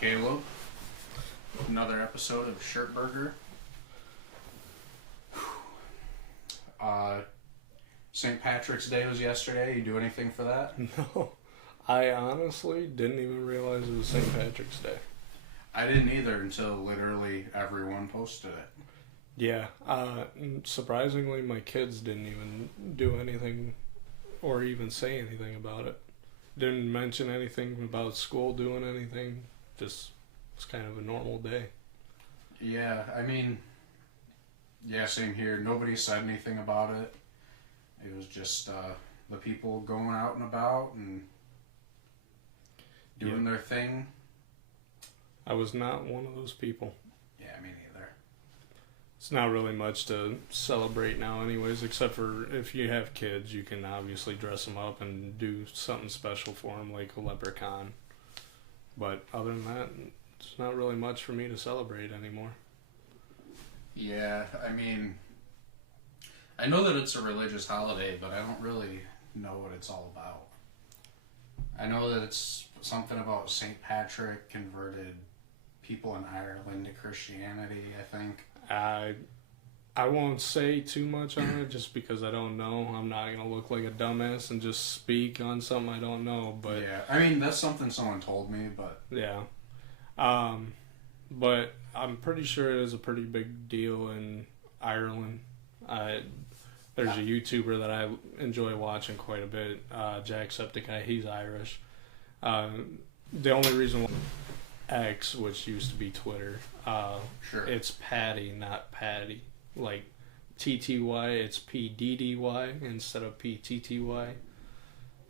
Caleb. Another episode of ShirtBurger. St. Patrick's Day was yesterday. You do anything for that? No. I honestly didn't even realize it was St. Patrick's Day. I didn't either until literally everyone posted it. Yeah. Surprisingly, my kids didn't even do anything or even say anything about it. Didn't mention anything about school doing anything. Just, it's kind of a normal day. Yeah, same here. Nobody said anything about it. It was just the people going out and about and doing their thing. I was not one of those people. Yeah, me neither. It's not really much to celebrate now anyways, except for if you have kids, you can obviously dress them up and do something special for them, like a leprechaun. But other than that, it's not really much for me to celebrate anymore. Yeah, I know that it's a religious holiday, but I don't really know what it's all about. I know that it's something about St. Patrick converted people in Ireland to Christianity, I think. I won't say too much on it just because I don't know. I'm not going to look like a dumbass and just speak on something I don't know. But yeah, that's something someone told me, but... Yeah. But I'm pretty sure it is a pretty big deal in Ireland. There's a YouTuber that I enjoy watching quite a bit, Jacksepticeye. He's Irish. The only reason why X, which used to be Twitter, sure. It's Patty, not Patty. Like TTY, it's PDDY instead of PTTY.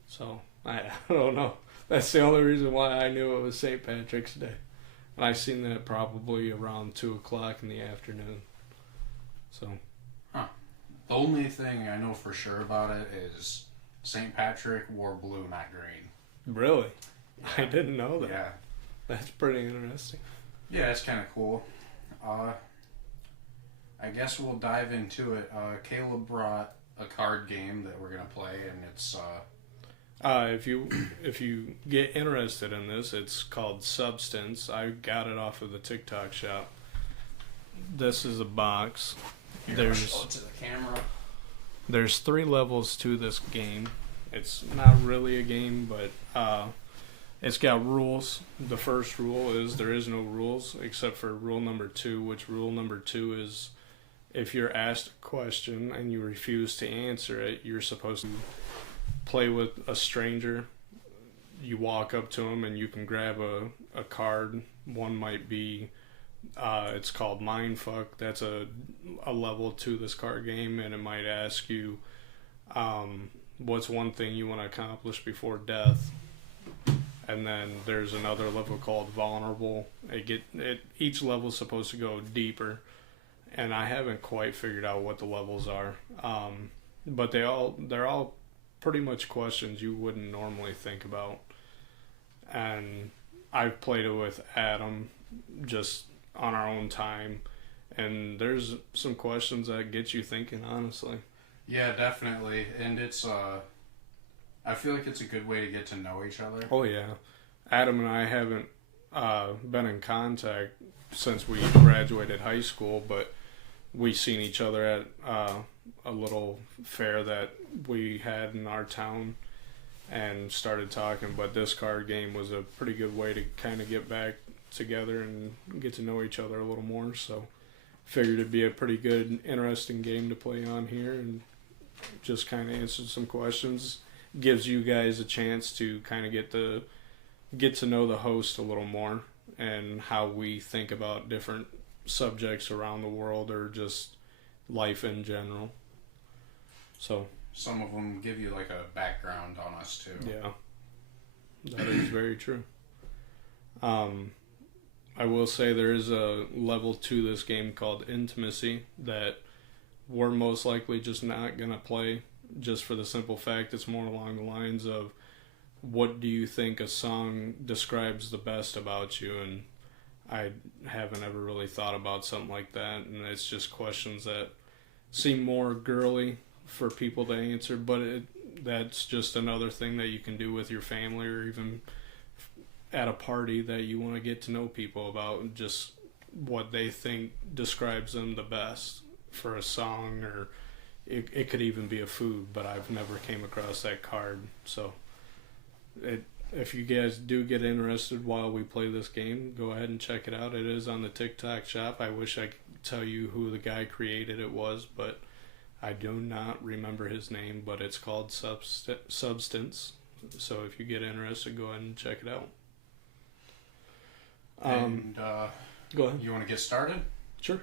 So, I don't know. That's the only reason why I knew it was St. Patrick's Day. And I seen that probably around 2 o'clock in the afternoon. So. Huh. The only thing I know for sure about it is St. Patrick wore blue, not green. Really? Yeah. I didn't know that. Yeah. That's pretty interesting. Yeah, it's kind of cool. I guess we'll dive into it. Caleb brought a card game that we're going to play, and it's... If you get interested in this, it's called Substance. I got it off of the TikTok shop. This is a box. Here, I'll show it to the camera. There's 3 levels to this game. It's not really a game, but it's got rules. The first rule is there is no rules except for rule number 2, which rule number 2 is if you're asked a question and you refuse to answer it, you're supposed to play with a stranger. You walk up to them and you can grab a card. One might be, it's called Mindfuck. That's a level to this card game, and it might ask you, what's one thing you want to accomplish before death? And then there's another level called Vulnerable. Each level is supposed to go deeper, and I haven't quite figured out what the levels are. But they're all pretty much questions you wouldn't normally think about. And I've played it with Adam just on our own time, and there's some questions that get you thinking, honestly. Yeah, definitely. And it's I feel like it's a good way to get to know each other. Oh yeah. Adam and I haven't been in contact since we graduated high school, but we seen each other at a little fair that we had in our town and started talking. But this card game was a pretty good way to kind of get back together and get to know each other a little more. So figured it'd be a pretty good, interesting game to play on here and just kind of answer some questions. Gives you guys a chance to kind of get to know the host a little more and how we think about different subjects around the world or just life in general. So some of them give you like a background on us too. Yeah, that is very true. I will say there is a level to this game called Intimacy that we're most likely just not gonna play, just for the simple fact it's more along the lines of what do you think a song describes the best about you, and I haven't ever really thought about something like that, and it's just questions that seem more girly for people to answer, but that's just another thing that you can do with your family or even at a party that you want to get to know people about just what they think describes them the best for a song, or it could even be a food, but I've never came across that card. So if you guys do get interested while we play this game, go ahead and check it out. It is on the TikTok shop. I wish I could tell you who the guy created it was, but I do not remember his name, but it's called Substance. So if you get interested, go ahead and check it out. Go ahead. You want to get started? Sure.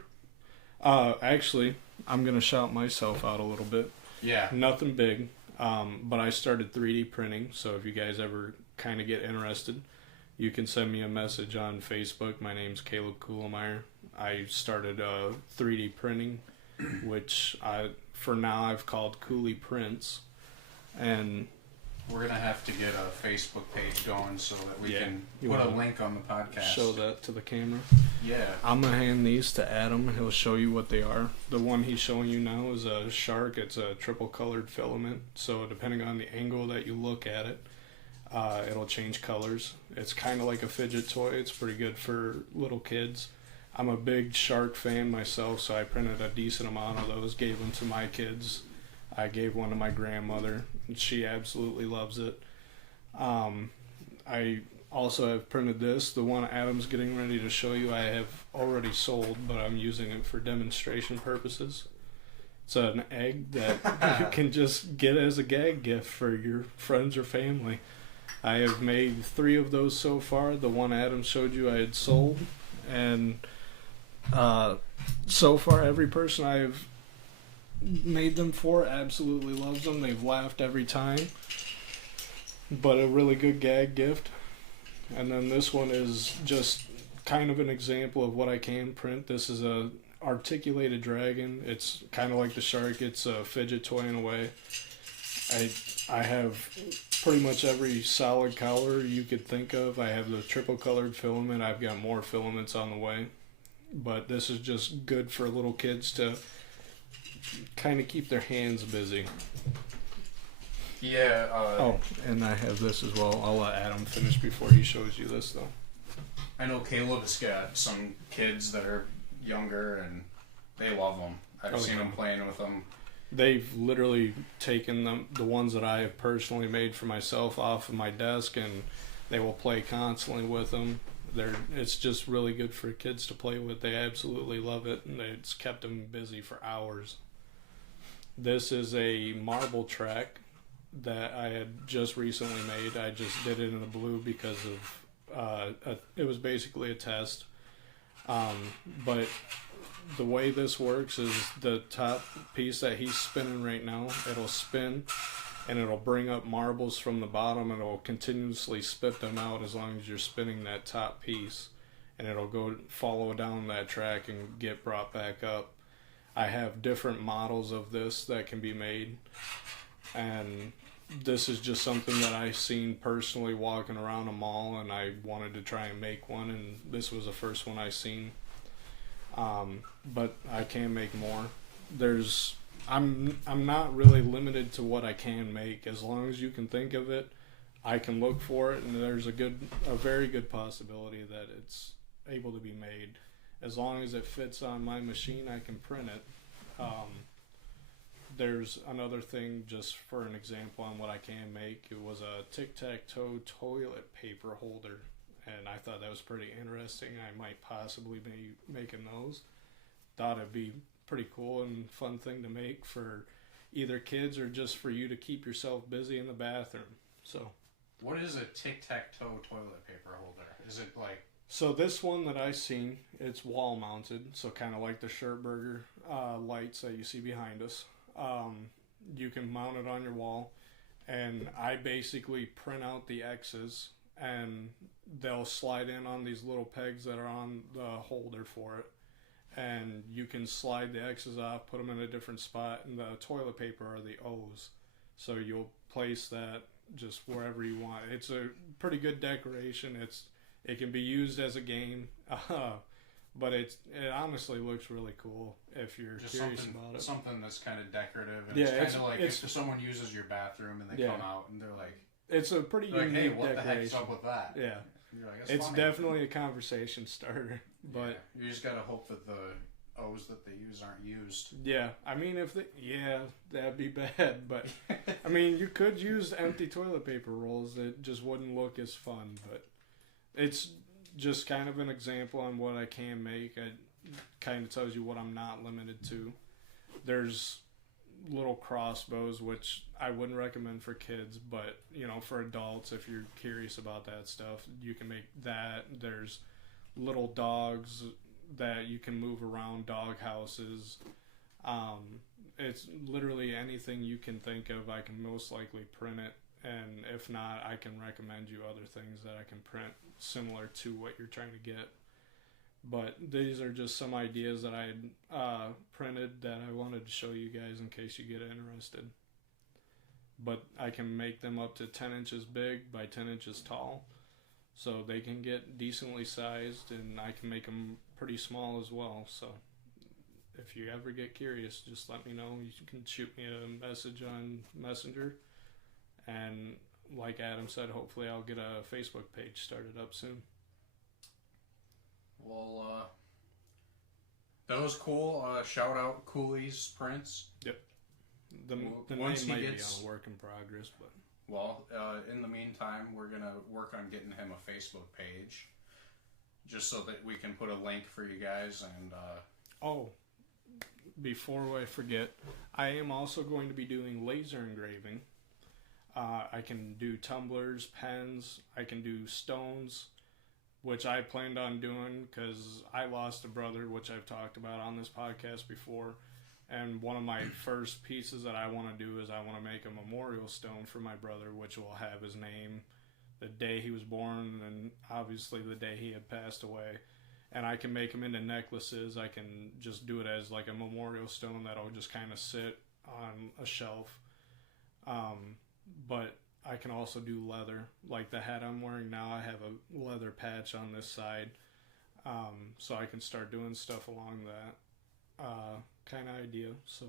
Actually, I'm going to shout myself out a little bit. Yeah. Nothing big, but I started 3D printing, so if you guys ever kind of get interested, you can send me a message on Facebook. My name's Caleb Kuhlmeyer. I started 3D printing, which for now I've called Cooley Prints, and we're going to have to get a Facebook page going so that we can put a link on the podcast. Show that to the camera. Yeah. I'm going to hand these to Adam, and he'll show you what they are. The one he's showing you now is a shark. It's a triple colored filament, so depending on the angle that you look at it, it'll change colors. It's kind of like a fidget toy. It's pretty good for little kids. I'm a big shark fan myself, so I printed a decent amount of those, gave them to my kids. I gave one to my grandmother, and she absolutely loves it. I also have printed this. The one Adam's getting ready to show you I have already sold, but I'm using it for demonstration purposes. It's an egg that you can just get as a gag gift for your friends or family. I have made 3 of those so far. The one Adam showed you I had sold, and so far every person I've made them for absolutely loves them. They've laughed every time, but a really good gag gift. And then this one is just kind of an example of what I can print. This is a articulated dragon. It's kind of like the shark. It's a fidget toy in a way. I have pretty much every solid color you could think of. I have the triple colored filament. I've got more filaments on the way, but this is just good for little kids to kind of keep their hands busy. Yeah. And I have this as well. I'll let Adam finish before he shows you this, though. I know Caleb's got some kids that are younger, and they love them. I've seen them playing with them. They've literally taken the ones that I have personally made for myself off of my desk, and they will play constantly with them. It's just really good for kids to play with. They absolutely love it, and it's kept them busy for hours. This is a marble track that I had just recently made. I just did it in the blue because of it was basically a test. But the way this works is the top piece that he's spinning right now, it'll spin and it'll bring up marbles from the bottom, and it'll continuously spit them out as long as you're spinning that top piece, and it'll go follow down that track and get brought back up. I have different models of this that can be made, and this is just something that I've seen personally walking around a mall, and I wanted to try and make one, and this was the first one I seen. But I can make more. I'm not really limited to what I can make. As long as you can think of it, I can look for it, and there's a very good possibility that it's able to be made. As long as it fits on my machine, I can print it. There's another thing, just for an example on what I can make. It was a tic-tac-toe toilet paper holder, and I thought that was pretty interesting. I might possibly be making those. Thought it'd be pretty cool and fun thing to make for either kids or just for you to keep yourself busy in the bathroom. So, what is a tic-tac-toe toilet paper holder? Is it like... So this one that I seen, it's wall mounted, so kind of like the ShirtBurger lights that you see behind us. You can mount it on your wall, and I basically print out the X's, and they'll slide in on these little pegs that are on the holder for it, and you can slide the X's off, put them in a different spot, and the toilet paper are the O's, so you'll place that just wherever you want. It's a pretty good decoration. It can be used as a game, but it honestly looks really cool if you're just curious about it. Something that's kind of decorative, and it's kind of like if someone uses your bathroom and they come out and they're like, it's a pretty unique hey, what decoration. the heck's up with that? Yeah, You're like, it's funny. definitely a conversation starter. But you just gotta hope that the O's that they use aren't used. yeah, I mean, that'd be bad. But I mean, you could use empty toilet paper rolls. It just wouldn't look as fun. But it's just kind of an example on what I can make. It kind of tells you what I'm not limited to. There's little crossbows, which I wouldn't recommend for kids, but for adults, if you're curious about that stuff, you can make that. There's little dogs that you can move around, dog houses. It's literally anything you can think of. I can most likely print it, and if not, I can recommend you other things that I can print similar to what you're trying to get. But these are just some ideas that I had printed that I wanted to show you guys in case you get interested. But I can make them up to 10 inches big by 10 inches tall. So they can get decently sized, and I can make them pretty small as well. So if you ever get curious, just let me know. You can shoot me a message on Messenger. And like Adam said, hopefully I'll get a Facebook page started up soon. Well, that was cool. Shout out Cooley's Prints. Yep. The once name he might gets, be on a work in progress, but... Well, in the meantime, we're going to work on getting him a Facebook page. Just so that we can put a link for you guys and... before I forget, I am also going to be doing laser engraving. I can do tumblers, pens, I can do stones, which I planned on doing because I lost a brother, which I've talked about on this podcast before. And one of my first pieces that I want to do is I want to make a memorial stone for my brother, which will have his name, the day he was born, and obviously the day he had passed away. And I can make them into necklaces. I can just do it as like a memorial stone that'll just kind of sit on a shelf. But I can also do leather. Like the hat I'm wearing now, I have a leather patch on this side. So I can start doing stuff along that kind of idea. So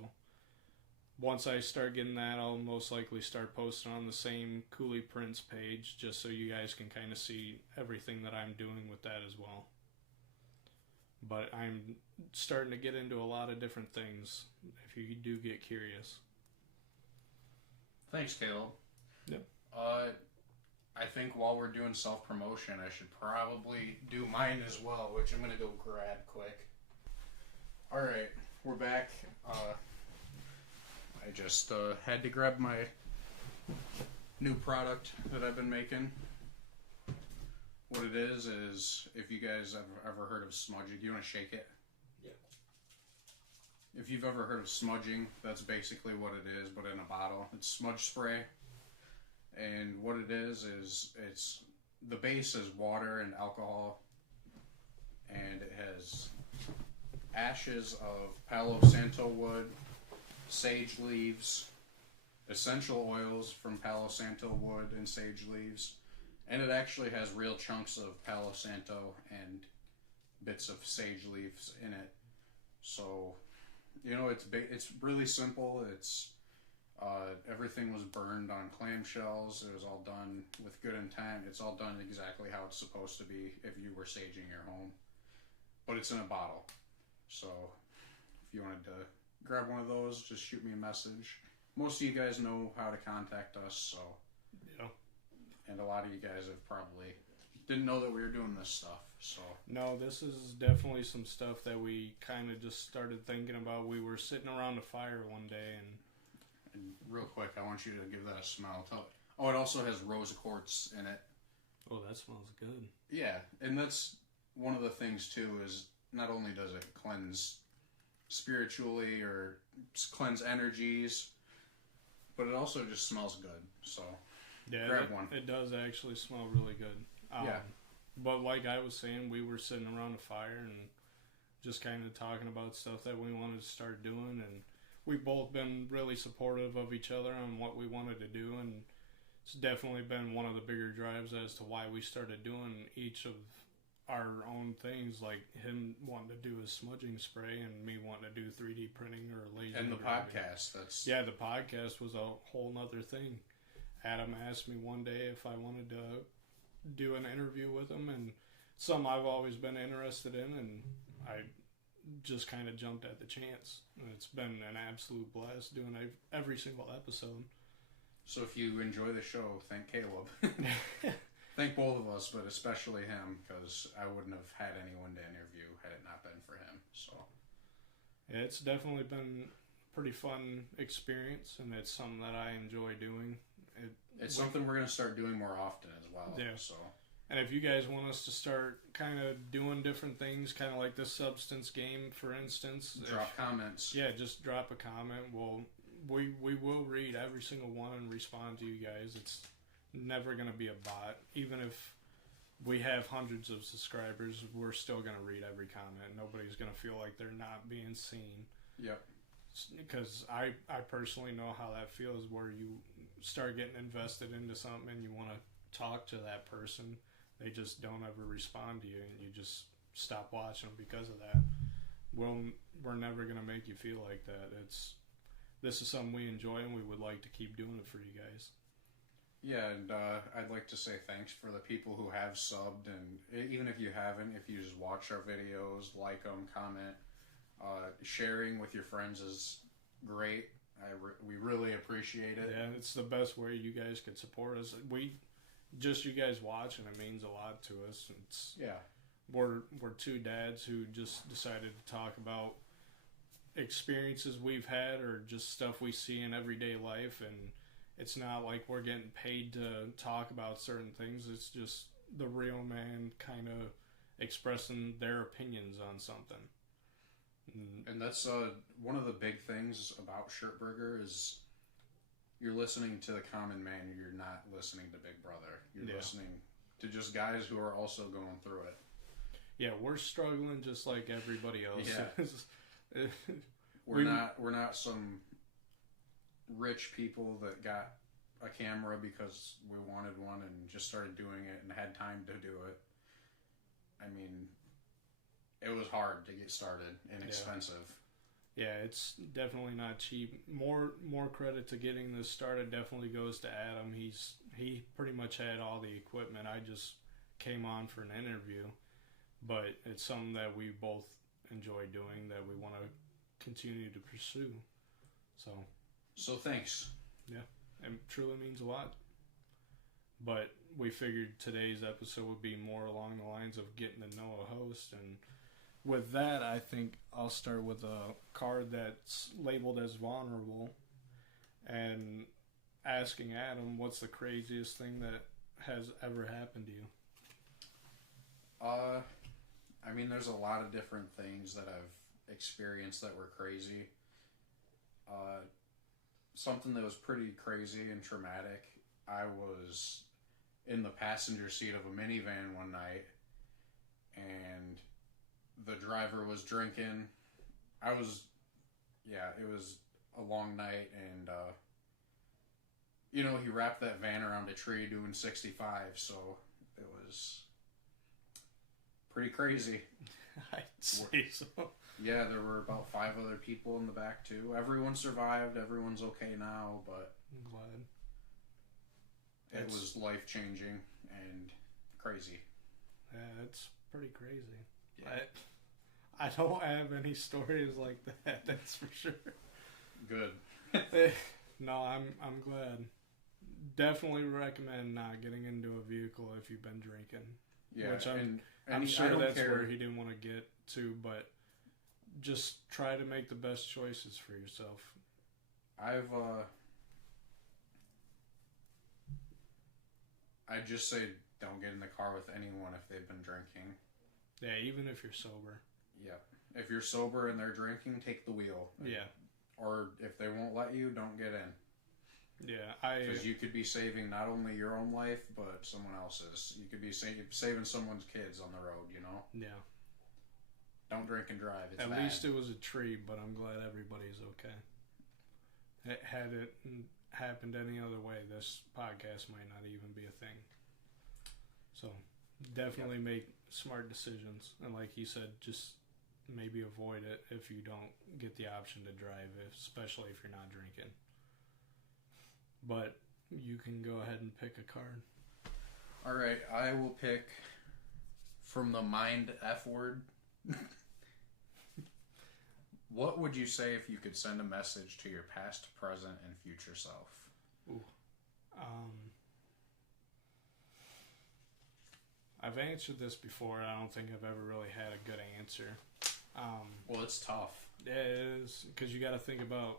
once I start getting that, I'll most likely start posting on the same Cooley Prints page, just so you guys can kind of see everything that I'm doing with that as well. But I'm starting to get into a lot of different things, if you do get curious. Thanks, Caleb. Yep. I think while we're doing self-promotion, I should probably do mine as well, which I'm going to go grab quick. Alright, we're back. I just had to grab my new product that I've been making. What it is if you guys have ever heard of smudging, do you want to shake it? Yeah. If you've ever heard of smudging, that's basically what it is, but in a bottle. It's smudge spray. And what it is it's the base is water and alcohol, and it has ashes of Palo Santo wood, sage leaves, essential oils from Palo Santo wood and sage leaves, and it actually has real chunks of Palo Santo and bits of sage leaves in it. So, it's really simple. It's everything was burned on clamshells. It was all done with good intent. It's all done exactly how it's supposed to be if you were saging your home. But it's in a bottle. So if you wanted to grab one of those, just shoot me a message. Most of you guys know how to contact us, so... Yeah. And a lot of you guys have probably didn't know that we were doing this stuff, so... No, this is definitely some stuff that we kind of just started thinking about. We were sitting around a fire one day and real quick, I want you to give that a smell. Oh, it also has rose quartz in it. Oh, that smells good. Yeah, and that's one of the things, too, is not only does it cleanse spiritually or cleanse energies, but it also just smells good, so yeah, grab one. It does actually smell really good. Yeah. But like I was saying, we were sitting around a fire and just kind of talking about stuff that we wanted to start doing, and we've both been really supportive of each other on what we wanted to do, and it's definitely been one of the bigger drives as to why we started doing each of our own things, like him wanting to do his smudging spray and me wanting to do 3D printing or laser and the engraving. podcast. Yeah, the podcast was a whole nother thing. Adam asked me one day if I wanted to do an interview with him, and something I've always been interested in, and I just kind of jumped at the chance. And it's been an absolute blast doing every single episode. So if you enjoy the show, thank Caleb. Thank both of us, but especially him, because I wouldn't have had anyone to interview had it not been for him. So yeah, it's definitely been a pretty fun experience, and it's something that I enjoy doing. It's something we're going to start doing more often as well. Yeah. So. And if you guys want us to start kind of doing different things, kind of like this substance game, for instance, drop comments. Yeah, just drop a comment. We will read every single one and respond to you guys. It's never going to be a bot. Even if we have hundreds of subscribers, we're still going to read every comment. Nobody's going to feel like they're not being seen. Yep. Because I personally know how that feels, where you start getting invested into something and you want to talk to that person. They just don't ever respond to you, and you just stop watching them because of that. We're never going to make you feel like that. This is something we enjoy, and we would like to keep doing it for you guys. Yeah, and I'd like to say thanks for the people who have subbed, and even if you haven't, if you just watch our videos, like them, comment, sharing with your friends is great. We really appreciate it. Yeah, it's the best way you guys could support us. Just you guys watching, it means a lot to us. We're two dads who just decided to talk about experiences we've had or just stuff we see in everyday life, and it's not like we're getting paid to talk about certain things. It's just the real man kind of expressing their opinions on something. And that's one of the big things about ShirtBurger is you're listening to the common man. You're not listening to Big Brother. You're listening to just guys who are also going through it. Yeah, we're struggling just like everybody else. Yeah. We're not some rich people that got a camera because we wanted one and just started doing it and had time to do it. I mean, it was hard to get started and expensive. Yeah, it's definitely not cheap. More credit to getting this started definitely goes to Adam. He pretty much had all the equipment. I just came on for an interview, but it's something that we both enjoy doing, that we want to continue to pursue. So thanks. Yeah, it truly means a lot. But we figured today's episode would be more along the lines of getting to know a host, and with that, I think I'll start with a card that's labeled as vulnerable and asking Adam, what's the craziest thing that has ever happened to you? I mean, there's a lot of different things that I've experienced that were crazy. Something that was pretty crazy and traumatic. I was in the passenger seat of a minivan one night, and the driver was drinking. It was a long night, and he wrapped that van around a tree doing 65, so it was pretty crazy. I'd say so. Yeah, there were about 5 other people in the back too. Everyone survived. Everyone's okay now, but I'm glad. It was life-changing and crazy. Yeah, it's pretty crazy. Yeah. I don't have any stories like that, that's for sure. Good. No, I'm glad. Definitely recommend not getting into a vehicle if you've been drinking. Yeah, which I'm sure that's where he didn't want to get to, but just try to make the best choices for yourself. I'd just say don't get in the car with anyone if they've been drinking. Yeah, even if you're sober. Yeah. If you're sober and they're drinking, take the wheel. Yeah. Or if they won't let you, don't get in. Yeah, because you could be saving not only your own life, but someone else's. You could be saving someone's kids on the road, Yeah. Don't drink and drive. It's At bad. least it was a tree, but I'm glad everybody's okay. Had it happened any other way, this podcast might not even be a thing. So, definitely make smart decisions. And like he said, just maybe avoid it if you don't get the option to drive, especially if you're not drinking. But you can go ahead and pick a card. All right, I will pick from the mind F word. What would you say if you could send a message to your past, present, and future self? Ooh. I've answered this before. I don't think I've ever really had a good answer. Well, it's tough. It is, because you got to think about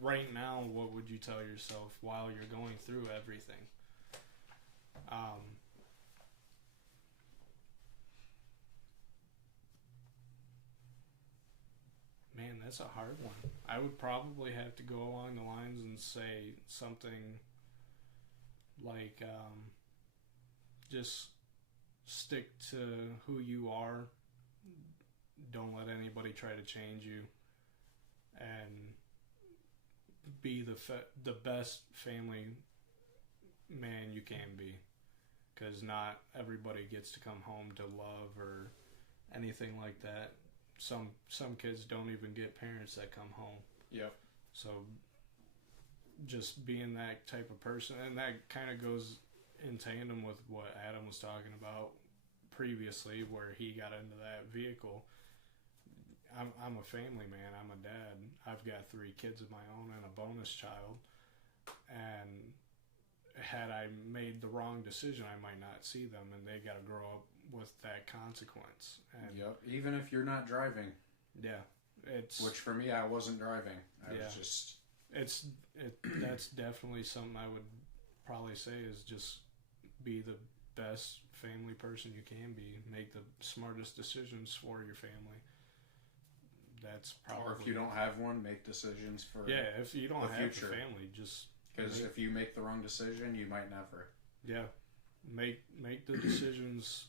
right now, what would you tell yourself while you're going through everything? Man, that's a hard one. I would probably have to go along the lines and say something like, just stick to who you are. Don't let anybody try to change you. And be the best family man you can be. Because not everybody gets to come home to love or anything like that. Some kids don't even get parents that come home. Yep. So just being that type of person, and that kind of goes in tandem with what Adam was talking about previously, where he got into that vehicle. I'm a family man. I'm a dad. I've got 3 kids of my own and a bonus child. And had I made the wrong decision, I might not see them, and they got to grow up with that consequence. And yep. Even if you're not driving. Yeah. Which for me, I wasn't driving. I was just. That's definitely something I would probably say is just be the best family person you can be. Make the smartest decisions for your family. That's probably. Or if you don't have one, make decisions for. Yeah, if you don't have future. a family, just. Because if you make the wrong decision, you might never. Yeah, make the decisions,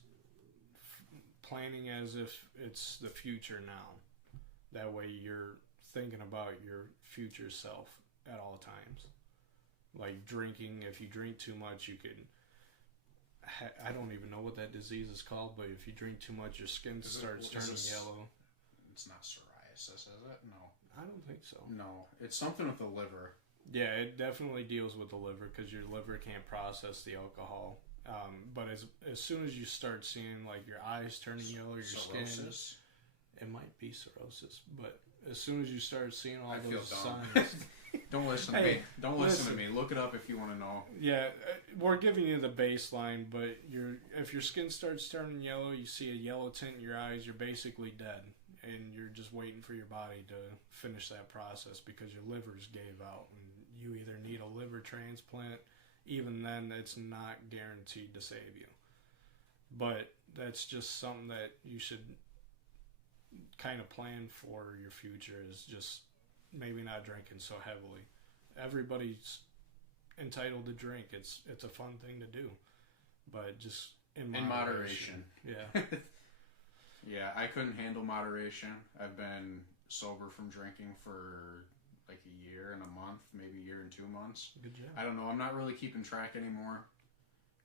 planning as if it's the future now. That way you're thinking about your future self at all times. Like drinking, if you drink too much, you can. I don't even know what that disease is called, but if you drink too much, your skin starts turning yellow. It's not psoriasis, is it? No. I don't think so. No, it's something with the liver. Yeah, it definitely deals with the liver because your liver can't process the alcohol. But as soon as you start seeing like your eyes turning yellow, your cirrhosis? skin, it might be cirrhosis. But as soon as you start seeing all those dumb. signs, don't listen to me. Don't listen to me. Look it up if you want to know. Yeah, we're giving you the baseline. But if your skin starts turning yellow, you see a yellow tint in your eyes, you're basically dead. And you're just waiting for your body to finish that process because your livers gave out. And you either need a liver transplant. Even then, it's not guaranteed to save you. But that's just something that you should kind of plan for your future, is just maybe not drinking so heavily. Everybody's entitled to drink. It's a fun thing to do. But just in moderation. Yeah. Yeah, I couldn't handle moderation. I've been sober from drinking for like a year and a month, maybe a year and 2 months. Good job. I don't know. I'm not really keeping track anymore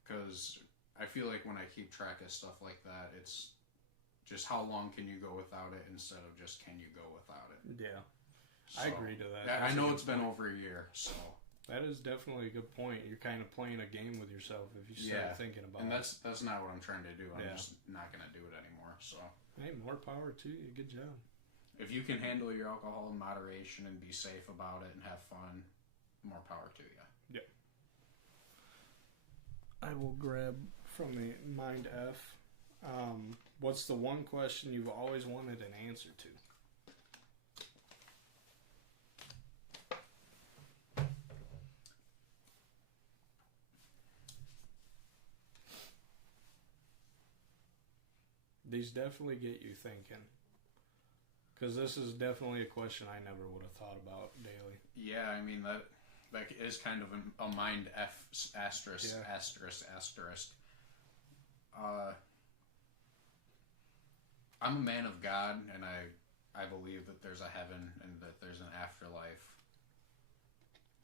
because I feel like when I keep track of stuff like that, it's just how long can you go without it instead of just can you go without it. Yeah, so, I agree to that. I know it's been over a year, so. That is definitely a good point. You're kind of playing a game with yourself if you start thinking about it. And that's not what I'm trying to do. I'm just not going to do it anymore. So. Hey, more power to you. Good job. If you can handle your alcohol in moderation and be safe about it and have fun, more power to you. Yep. I will grab from the Mind F. What's the one question you've always wanted an answer to? These definitely get you thinking. Because this is definitely a question I never would have thought about daily. Yeah, I mean, that is kind of a mind F asterisk, asterisk. I'm a man of God, and I believe that there's a heaven and that there's an afterlife.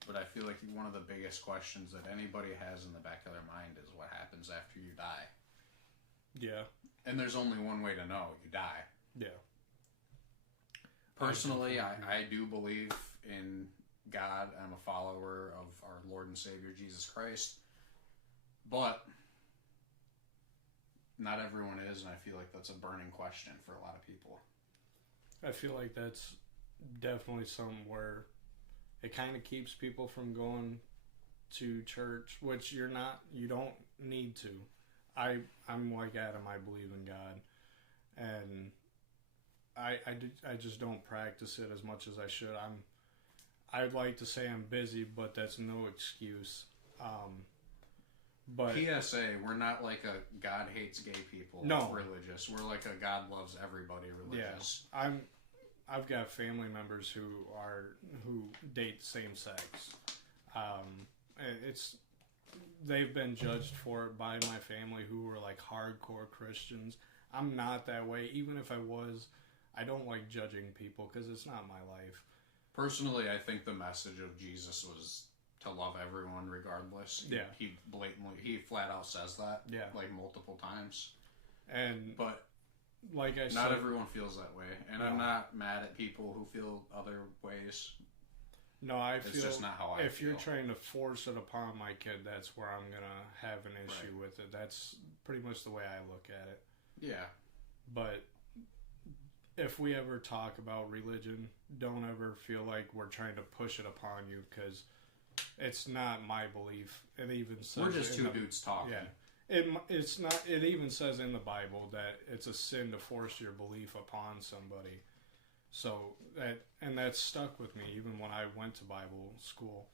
But I feel like one of the biggest questions that anybody has in the back of their mind is what happens after you die. Yeah. And there's only one way to know. You die. Yeah. Personally, I do believe in God. I'm a follower of our Lord and Savior, Jesus Christ. But not everyone is, and I feel like that's a burning question for a lot of people. I feel like that's definitely somewhere it kind of keeps people from going to church, which you don't need to. I'm like Adam, I believe in God, and I just don't practice it as much as I should. I'd like to say I'm busy, but that's no excuse. But PSA, we're not like a God hates gay people religious. We're like a God loves everybody religious. Yeah, I've got family members who date same sex. They've been judged for it by my family who were like hardcore Christians. I'm not that way. Even if I was, I don't like judging people because it's not my life. Personally, I think the message of Jesus was to love everyone regardless. Yeah. He flat out says that. Yeah. Like multiple times. But like I said, not everyone feels that way. And I'm not mad at people who feel other ways. No, it's just not how I feel. If you're trying to force it upon my kid, that's where I'm going to have an issue with it. That's pretty much the way I look at it. Yeah. But if we ever talk about religion, don't ever feel like we're trying to push it upon you, because it's not my belief. It even says we're just two dudes talking. Yeah. It's not. It even says in the Bible that it's a sin to force your belief upon somebody. So that's stuck with me even when I went to Bible school.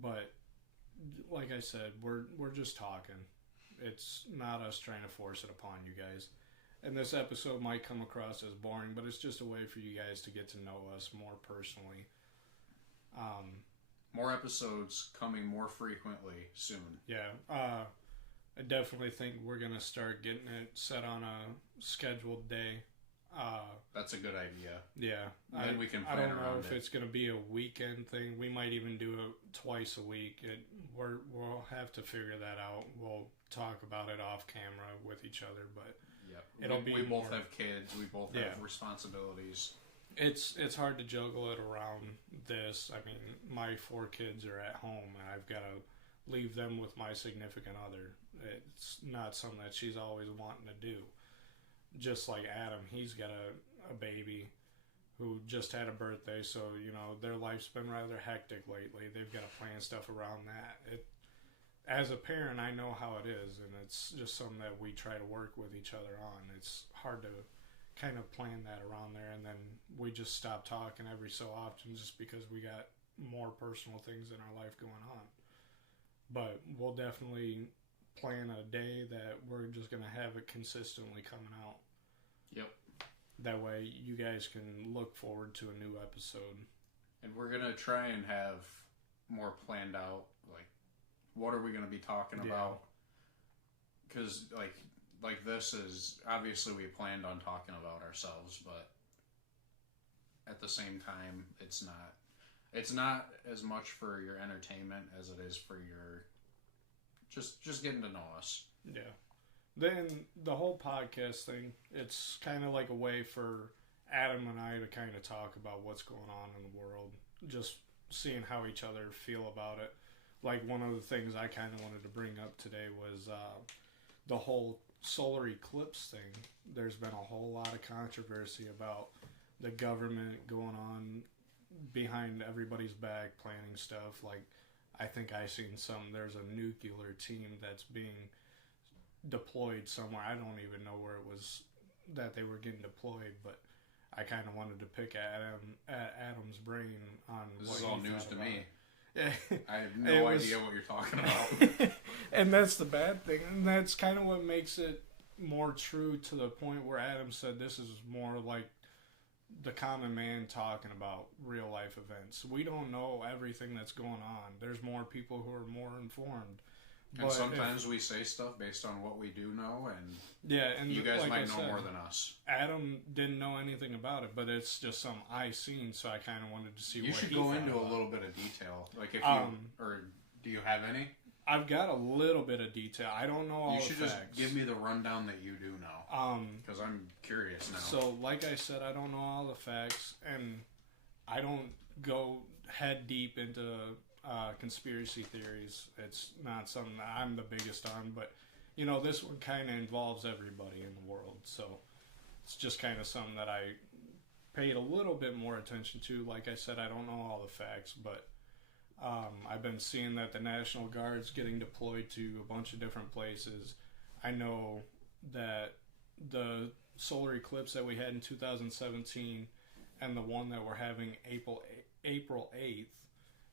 But like I said, we're just talking. It's not us trying to force it upon you guys. And this episode might come across as boring, but it's just a way for you guys to get to know us more personally. More episodes coming more frequently soon. Yeah. I definitely think we're going to start getting it set on a scheduled day. That's a good idea. Yeah. Then we can plan I don't know around if it's going to be a weekend thing. We might even do it twice a week. We'll have to figure that out. We'll talk about it off camera with each other, but we both have kids. We both have responsibilities. It's hard to juggle it around this. I mean, my 4 kids are at home, and I've got to leave them with my significant other. It's not something that she's always wanting to do. Just like Adam, he's got a baby who just had a birthday, so, their life's been rather hectic lately. They've got to plan stuff around that. As a parent, I know how it is, and it's just something that we try to work with each other on. It's hard to kind of plan that around there, and then we just stop talking every so often just because we got more personal things in our life going on. But we'll definitely plan a day that we're just going to have it consistently coming out. Yep. That way you guys can look forward to a new episode. And we're going to try and have more planned out, like, what are we going to be talking about? Because, like this is, obviously we planned on talking about ourselves, but at the same time, it's not as much for your entertainment as it is for your, just getting to know us. Yeah. Then the whole podcast thing, it's kind of like a way for Adam and I to kind of talk about what's going on in the world, just seeing how each other feel about it. Like, one of the things I kind of wanted to bring up today was the whole solar eclipse thing. There's been a whole lot of controversy about the government going on behind everybody's back planning stuff. Like, I think I seen there's a nuclear team that's being deployed somewhere. I don't even know where it was that they were getting deployed, but I kind of wanted to pick Adam's brain on this is all news to me. Yeah. I have no idea what you're talking about. And that's the bad thing. And that's kind of what makes it more true, to the point where Adam said this is more like the common man talking about real life events. We don't know everything that's going on. There's more people who are more informed. And sometimes we say stuff based on what we do know, and you guys might know more than us. Adam didn't know anything about it, but it's just something I seen, so I kind of wanted to see what he should go into a little bit of detail. Like, if or do you have any? I've got a little bit of detail. I don't know all the facts. You should just give me the rundown that you do know. Because I'm curious now. So, like I said, I don't know all the facts, and I don't go head deep into conspiracy theories. It's not something that I'm the biggest on, but this one kind of involves everybody in the world, so it's just kind of something that I paid a little bit more attention to. Like I said, I don't know all the facts, but I've been seeing that the National Guard's getting deployed to a bunch of different places. I know that the solar eclipse that we had in 2017 and the one that we're having April 8th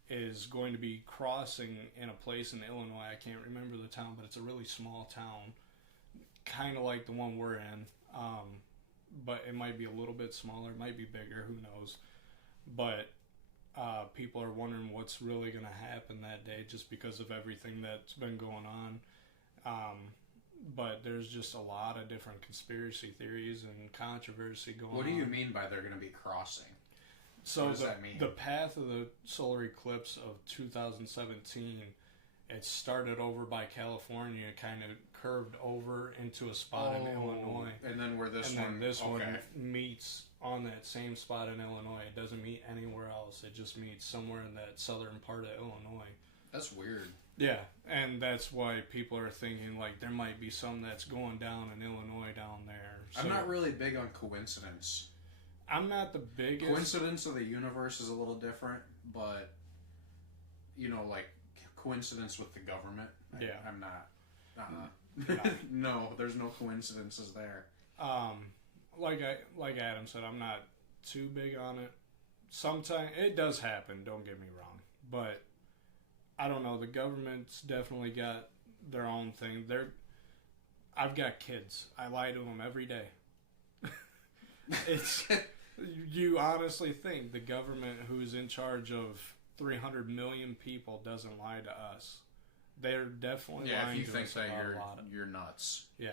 is going to be crossing in a place in Illinois. I can't remember the town, but it's a really small town, kind of like the one we're in. But it might be a little bit smaller, it might be bigger, who knows. But people are wondering what's really going to happen that day just because of everything that's been going on. But there's just a lot of different conspiracy theories and controversy going on. What do you mean by they're going to be crossing? So what does that mean? The path of the solar eclipse of 2017, it started over by California, kind of curved over into a spot in Illinois. And then where this one meets on that same spot in Illinois. It doesn't meet anywhere else. It just meets somewhere in that southern part of Illinois. That's weird. Yeah, and that's why people are thinking like there might be some that's going down in Illinois down there. So, I'm not really big on coincidence. I'm not the biggest. Coincidence of the universe is a little different, but like coincidence with the government. Yeah, I'm not. No. No, there's no coincidences there. Like Adam said, I'm not too big on it. Sometimes it does happen. Don't get me wrong, but I don't know. The government's definitely got their own thing. I've got kids. I lie to them every day. It's you honestly think the government, who's in charge of 300 million people, doesn't lie to us? They're definitely lying to us. Yeah, if you think that you're nuts. Yeah.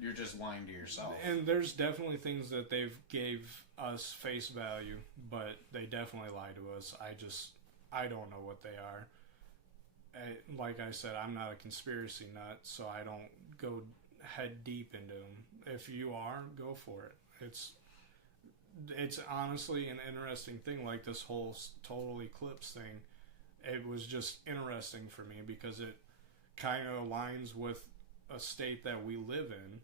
You're just lying to yourself. And there's definitely things that they've gave us face value, but they definitely lie to us. I don't know what they are. Like I said, I'm not a conspiracy nut, so I don't go head deep into them. If you are, go for it. It's honestly an interesting thing, like this whole total eclipse thing. It was just interesting for me because it kind of aligns with a state that we live in.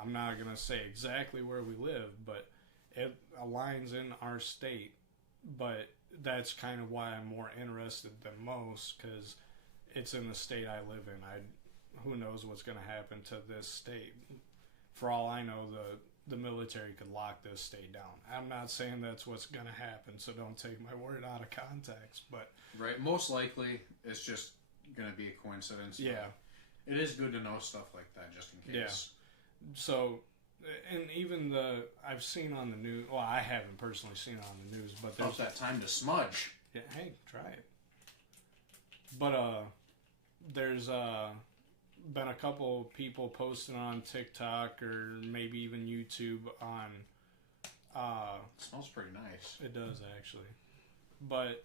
I'm not going to say exactly where we live, but it aligns in our state. But that's kind of why I'm more interested than most, because it's in the state I live in. Who knows what's going to happen to this state? For all I know, the military could lock this state down. I'm not saying that's what's going to happen, so don't take my word out of context. But right, most likely it's just going to be a coincidence. Yeah, it is good to know stuff like that just in case. Yeah. So, and even I've seen on the news. Well, I haven't personally seen it on the news, but there's about that time to smudge. Yeah, hey, try it. But there's been a couple people posting on TikTok or maybe even YouTube on. It smells pretty nice. It does actually, but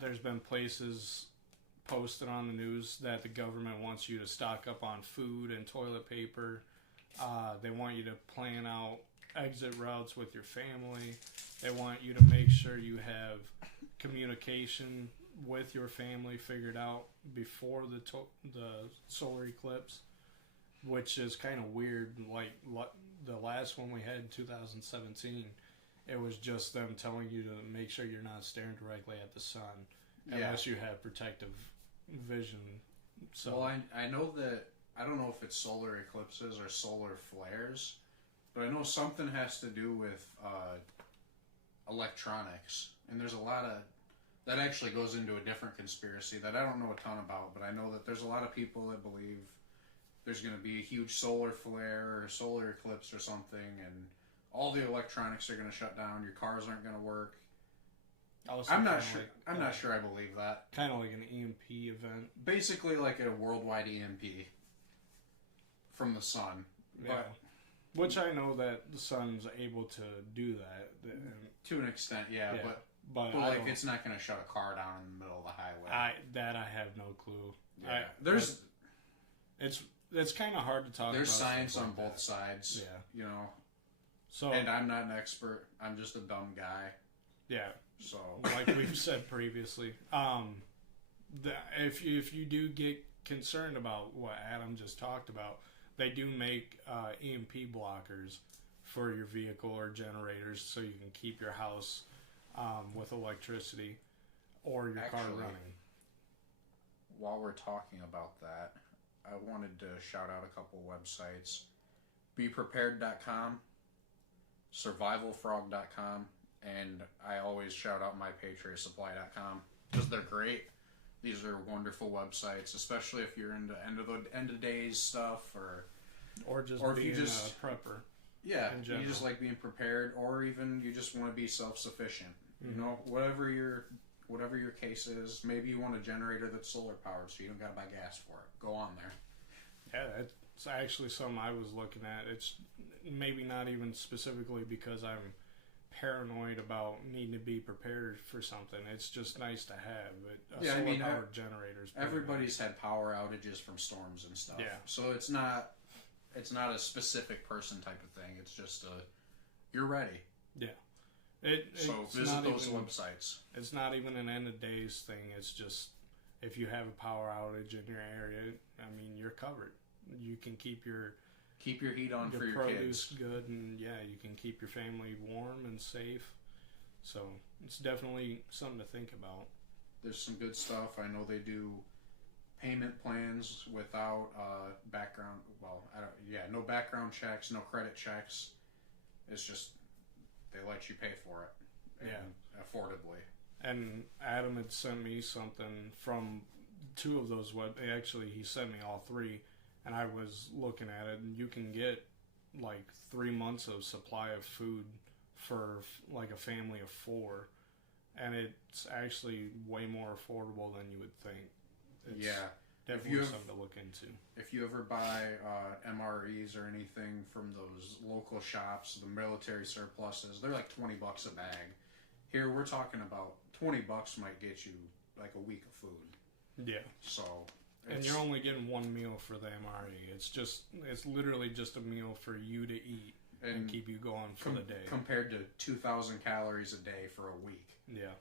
there's been places posted on the news that the government wants you to stock up on food and toilet paper. They want you to plan out exit routes with your family. They want you to make sure you have communication with your family figured out before the solar eclipse, which is kind of weird. Like the last one we had in 2017, it was just them telling you to make sure you're not staring directly at the sun unless you have protective vision. So, well, I know that, I don't know if it's solar eclipses or solar flares, but I know something has to do with electronics, and there's a lot of that actually goes into a different conspiracy that I don't know a ton about, but I know that there's a lot of people that believe there's going to be a huge solar flare or solar eclipse or something, and all the electronics are going to shut down, your cars aren't going to work. I'm not sure. I'm not sure I believe that. Kind of like an EMP event. Basically, like a worldwide EMP from the sun. Yeah. Which I know that the sun's able to do that. To an extent, yeah. But like, it's not going to shut a car down in the middle of the highway. I have no clue. Yeah. It's kind of hard to talk about. There's science on both sides. Yeah. You know. So, and I'm not an expert. I'm just a dumb guy. Yeah. So, like we've said previously, if you do get concerned about what Adam just talked about, they do make EMP blockers for your vehicle or generators so you can keep your house with electricity or your car running. While we're talking about that, I wanted to shout out a couple websites. BePrepared.com, SurvivalFrog.com, and I always shout out MyPatriotSupply.com because they're great. These are wonderful websites, especially if you're into end of days stuff or just if being you just a prepper. Yeah, you just like being prepared, or even you just want to be self-sufficient. Mm-hmm. You know, whatever your case is. Maybe you want a generator that's solar powered, so you don't got to buy gas for it. Go on there. Yeah, it's actually something I was looking at. It's maybe not even specifically because I'm paranoid about needing to be prepared for something. It's just nice to have. Solar powered generators. Everybody's had power outages from storms and stuff. Yeah. So it's not a specific person type of thing. It's just you're ready. Yeah. So visit those websites. It's not even an end of days thing. It's just if you have a power outage in your area, I mean, you're covered. You can keep your heat on for your produce kids. Good, and yeah, you can keep your family warm and safe. So it's definitely something to think about. There's some good stuff. I know they do payment plans without background. Well, no background checks, no credit checks. It's just they let you pay for it, affordably. And Adam had sent me something from two of those Actually, he sent me all three, and I was looking at it. And you can get like 3 months of supply of food for like a family of 4, and it's actually way more affordable than you would think. It's definitely something to look into. If you ever buy MREs or anything from those local shops, the military surpluses, they're like $20 a bag. Here we're talking about $20 might get you like a week of food. Yeah. So. And you're only getting one meal for the MRE. It's literally just a meal for you to eat and keep you going for the day. Compared to 2,000 calories a day for a week. Yeah.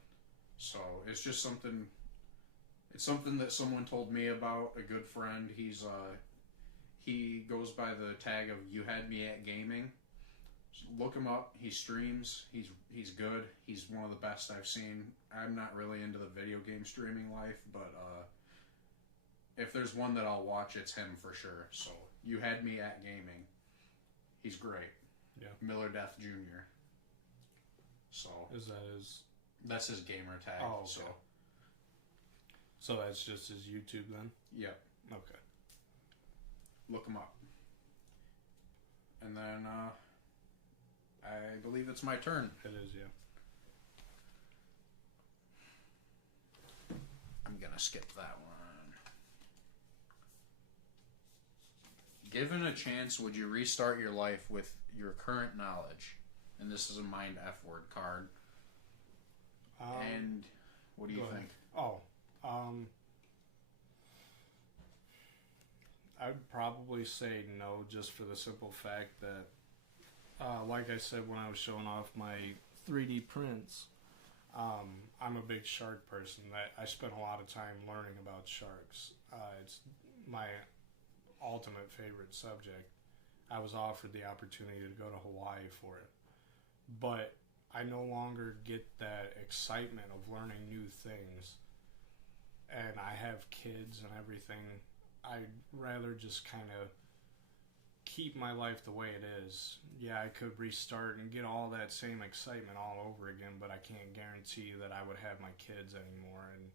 So it's just something. It's something that someone told me about. A good friend. He goes by the tag of "You Had Me at Gaming." So look him up. He streams. He's good. He's one of the best I've seen. I'm not really into the video game streaming life, but if there's one that I'll watch, it's him for sure. So You Had Me at Gaming. He's great. Yeah. Miller Death Jr. So that's his gamer tag. Oh, okay. So that's just his YouTube then? Yep. Okay. Look him up. And then I believe it's my turn. It is, yeah. I'm gonna skip that one. Given a chance, would you restart your life with your current knowledge? And this is a mind F word card. And what do you think? I'd probably say no, just for the simple fact that, like I said when I was showing off my 3D prints, I'm a big shark person. I spent a lot of time learning about sharks. It's my ultimate favorite subject. I was offered the opportunity to go to Hawaii for it, but I no longer get that excitement of learning new things, and I have kids and everything. I'd rather just kind of keep my life the way it is. Yeah, I could restart and get all that same excitement all over again, but I can't guarantee that I would have my kids anymore, and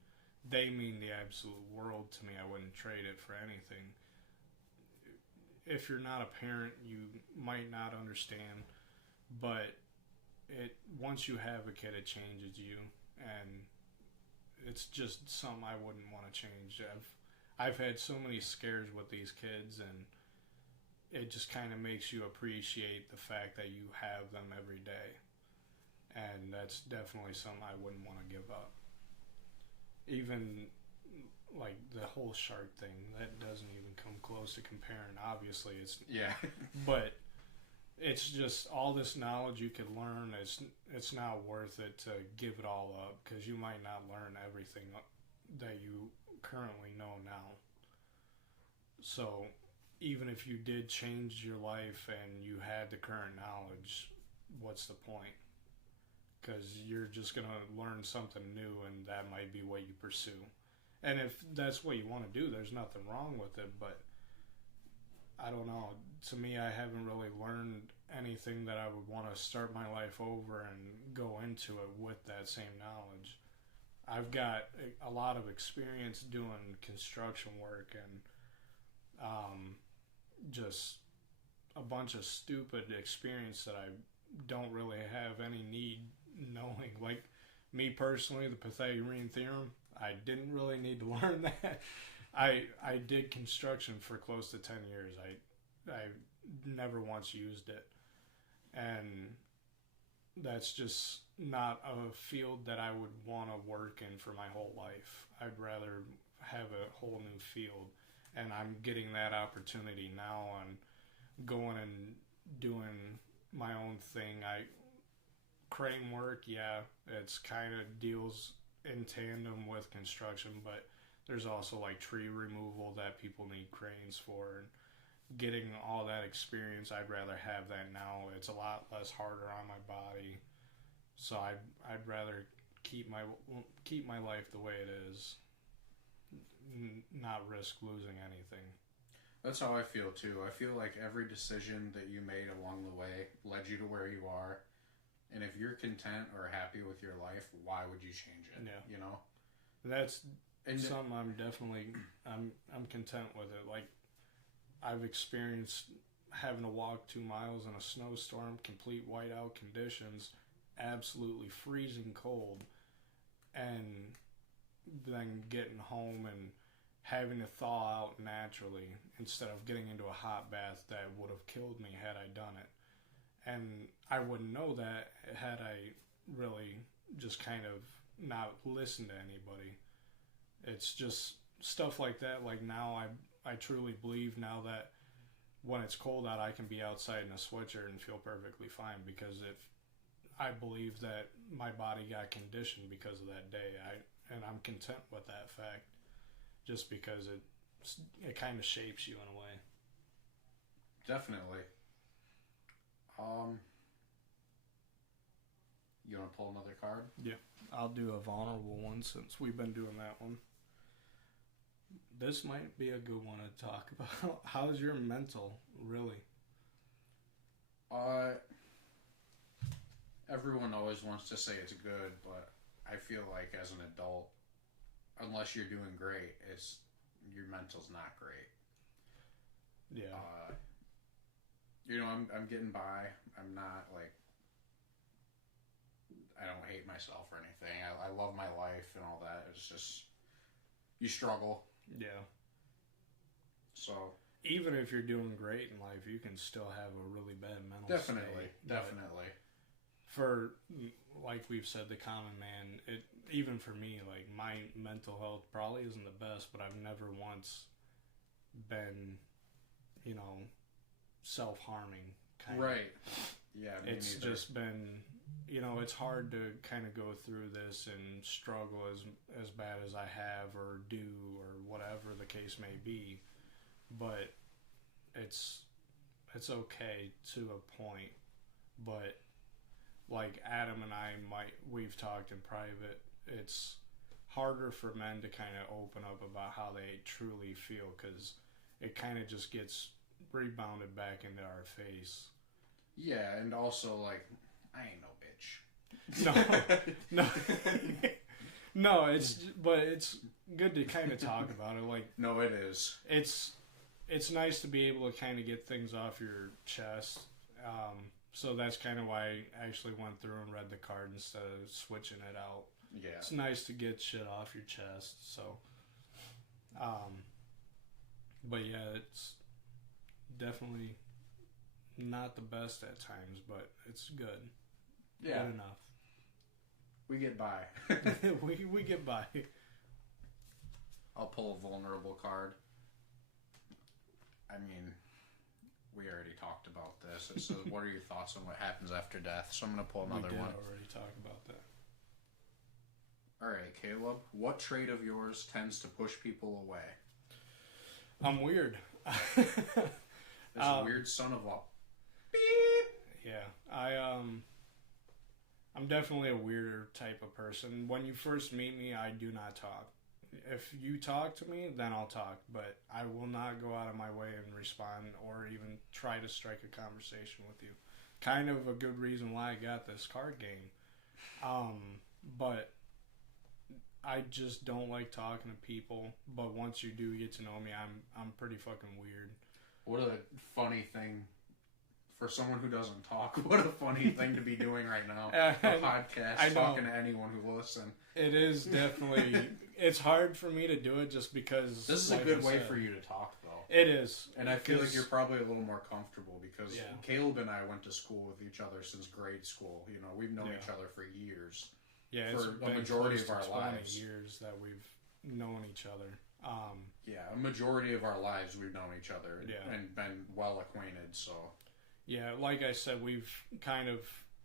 they mean the absolute world to me. I wouldn't trade it for anything. If you're not a parent, you might not understand, but once you have a kid, it changes you, and it's just something I wouldn't want to change. I've had so many scares with these kids, and it just kind of makes you appreciate the fact that you have them every day, and that's definitely something I wouldn't want to give up. Even like the whole shark thing, that doesn't even come close to comparing. Obviously, it's but it's just all this knowledge you could learn. It's not worth it to give it all up, because you might not learn everything that you currently know now. So even if you did change your life and you had the current knowledge, what's the point? Because you're just going to learn something new, and that might be what you pursue. And if that's what you want to do, there's nothing wrong with it, but I don't know. To me, I haven't really learned anything that I would want to start my life over and go into it with that same knowledge. I've got a lot of experience doing construction work and just a bunch of stupid experience that I don't really have any need knowing. Like me personally, the Pythagorean theorem, I didn't really need to learn that. I did construction for close to 10 years. I never once used it. And that's just not a field that I would want to work in for my whole life. I'd rather have a whole new field. And I'm getting that opportunity now on going and doing my own thing. Crane work, yeah, it's kind of deals in tandem with construction, but there's also like tree removal that people need cranes for, and getting all that experience, I'd rather have that now. It's a lot less harder on my body, so I'd rather keep my life the way it is, not risk losing anything. That's how I feel too. I feel like every decision that you made along the way led you to where you are. And if you're content or happy with your life, why would you change it? Yeah. You know? That's something I'm content with it. Like, I've experienced having to walk 2 miles in a snowstorm, complete whiteout conditions, absolutely freezing cold, and then getting home and having to thaw out naturally instead of getting into a hot bath that would have killed me had I done it. And I wouldn't know that had I really just kind of not listened to anybody. It's just stuff like that. Like now I truly believe now that when it's cold out, I can be outside in a sweatshirt and feel perfectly fine, because if I believe that my body got conditioned because of that day, and I'm content with that fact, just because it kind of shapes you in a way. Definitely. You want to pull another card? Yeah, I'll do a vulnerable one since we've been doing that one. This might be a good one to talk about. How's your mental, really? Everyone always wants to say it's good, but I feel like as an adult, unless you're doing great, your mental's not great. Yeah. I'm getting by. I'm not like, I don't hate myself or anything. I love my life and all that. It's just, you struggle. Yeah. So even if you're doing great in life, you can still have a really bad mental definitely, state. Definitely. For, like we've said, the common man, even for me, like, my mental health probably isn't the best, but I've never once been, self-harming kind right. Yeah, it's neither. Just been, it's hard to kind of go through this and struggle as bad as I have or do or whatever the case may be, but it's okay to a point. But like Adam and we've talked in private, it's harder for men to kind of open up about how they truly feel, because it kind of just gets rebounded back into our face. Yeah, and also, like, I ain't no bitch. No, it's good to kind of talk about it. Like, no, it is. It's nice to be able to kind of get things off your chest. So that's kind of why I actually went through and read the card instead of switching it out. Yeah. It's nice to get shit off your chest. So, but yeah, it's definitely not the best at times, but it's good. Yeah. Good enough. We get by. we get by. I'll pull a vulnerable card. I mean, we already talked about this. It says, what are your thoughts on what happens after death? So I'm going to pull another one. We did already talk about that. Alright, Caleb. What trait of yours tends to push people away? I'm weird. This weird son of a beep. Yeah, I'm definitely a weirder type of person. When you first meet me, I do not talk. If you talk to me, then I'll talk, but I will not go out of my way and respond or even try to strike a conversation with you. Kind of a good reason why I got this card game. But I just don't like talking to people, but once you do get to know me, I'm pretty fucking weird. What a funny thing. For someone who doesn't talk, what a funny thing to be doing right now. A podcast, talking to anyone who will listen. It is definitely... It's hard for me to do it just because... This is a good way for you to talk, though. It is. And I feel like you're probably a little more comfortable because Caleb and I went to school with each other since grade school. You know, we've known each other for years. Yeah, for a majority of our lives. 20 years that we've known each other. A majority of our lives we've known each other and been well acquainted, so... Yeah, like I said, we've kind of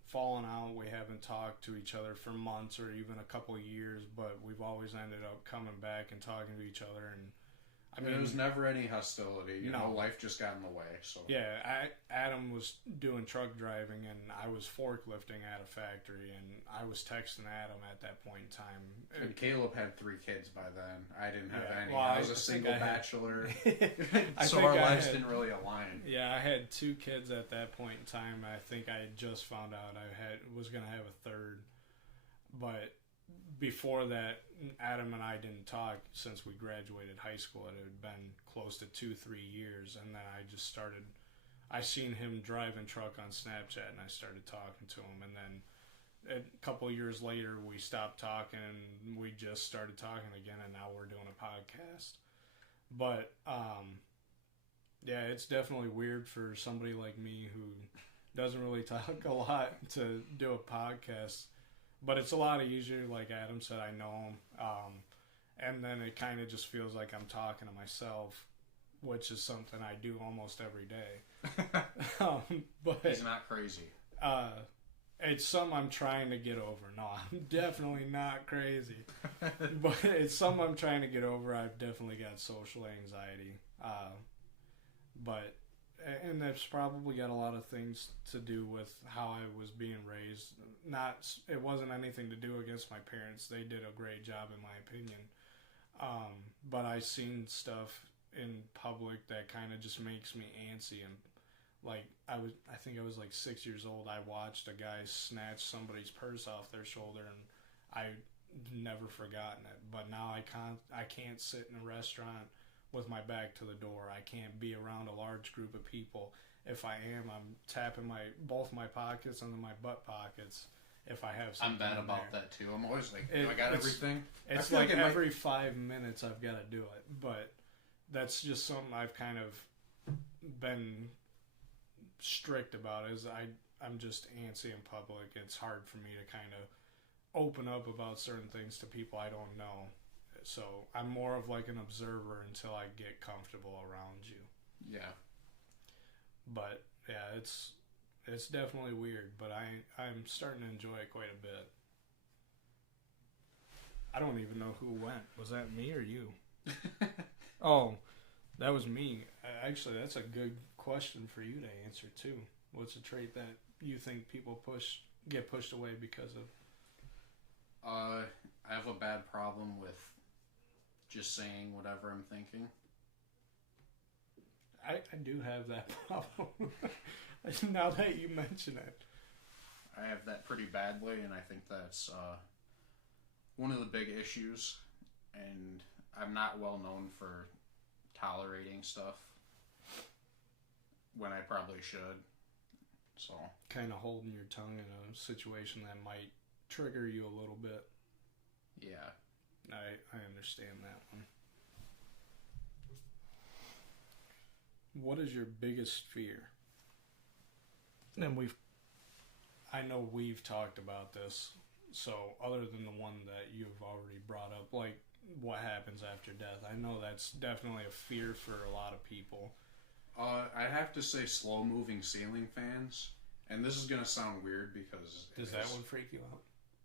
fallen out. We haven't talked to each other for months or even a couple of years, but we've always ended up coming back and talking to each other. And I mean, there was never any hostility. You know, life just got in the way. So yeah, Adam was doing truck driving, and I was forklifting at a factory, and I was texting Adam at that point in time. And Caleb had 3 kids by then. I didn't have any. Well, I was a single bachelor, so our lives didn't really align. Yeah, I had 2 kids at that point in time. I think I had just found out I was going to have a third, but before that, Adam and I didn't talk since we graduated high school. It had been close to 2-3 years, and then I seen him driving truck on Snapchat, and I started talking to him, and then a couple of years later, we stopped talking, and we just started talking again, and now we're doing a podcast. But, it's definitely weird for somebody like me who doesn't really talk a lot to do a podcast. But it's a lot easier, like Adam said, I know him. And then it kind of just feels like I'm talking to myself, which is something I do almost every day. But he's not crazy. It's something I'm trying to get over. No, I'm definitely not crazy. But it's something I'm trying to get over. I've definitely got social anxiety. And that's probably got a lot of things to do with how I was being raised. It wasn't anything to do against my parents. They did a great job, in my opinion. But I seen stuff in public that kind of just makes me antsy. And like I think I was like 6 years old. I watched a guy snatch somebody's purse off their shoulder, and I never forgotten it. But now I can't sit in a restaurant with my back to the door. I can't be around a large group of people. If I am, I'm tapping both my pockets and then my butt pockets if I have something. I'm bad about that too. I'm always like, I got everything. It's like every 5 minutes I've got to do it. But that's just something I've kind of been strict about, is I'm just antsy in public. It's hard for me to kind of open up about certain things to people I don't know. So I'm more of like an observer until I get comfortable around you. Yeah. But yeah, it's definitely weird, but I'm starting to enjoy it quite a bit. I don't even know who went. Was that me or you? Oh, that was me. Actually, that's a good question for you to answer too. What's a trait that you think people get pushed away because of? I have a bad problem with just saying whatever I'm thinking. I do have that problem. Now that you mention it. I have that pretty badly, and I think that's one of the big issues. And I'm not well known for tolerating stuff when I probably should. So kind of holding your tongue in a situation that might trigger you a little bit. Yeah. I understand that one. What is your biggest fear? And I know we've talked about this, so other than the one that you've already brought up, like what happens after death, I know that's definitely a fear for a lot of people. I have to say slow-moving ceiling fans, and this is going to sound weird because... Does that one freak you out?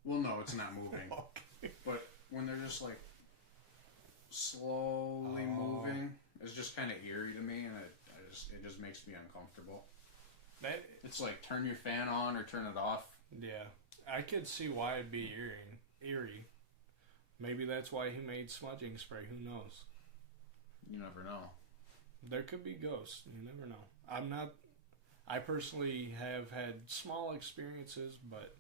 Well, no, it's not moving. Okay. But when they're just like... slowly moving is just kind of eerie to me, and it just makes me uncomfortable. It's like turn your fan on or turn it off. Yeah, I could see why it'd be eerie. Maybe that's why he made smudging spray. Who knows? You never know. There could be ghosts. You never know. I personally have had small experiences, but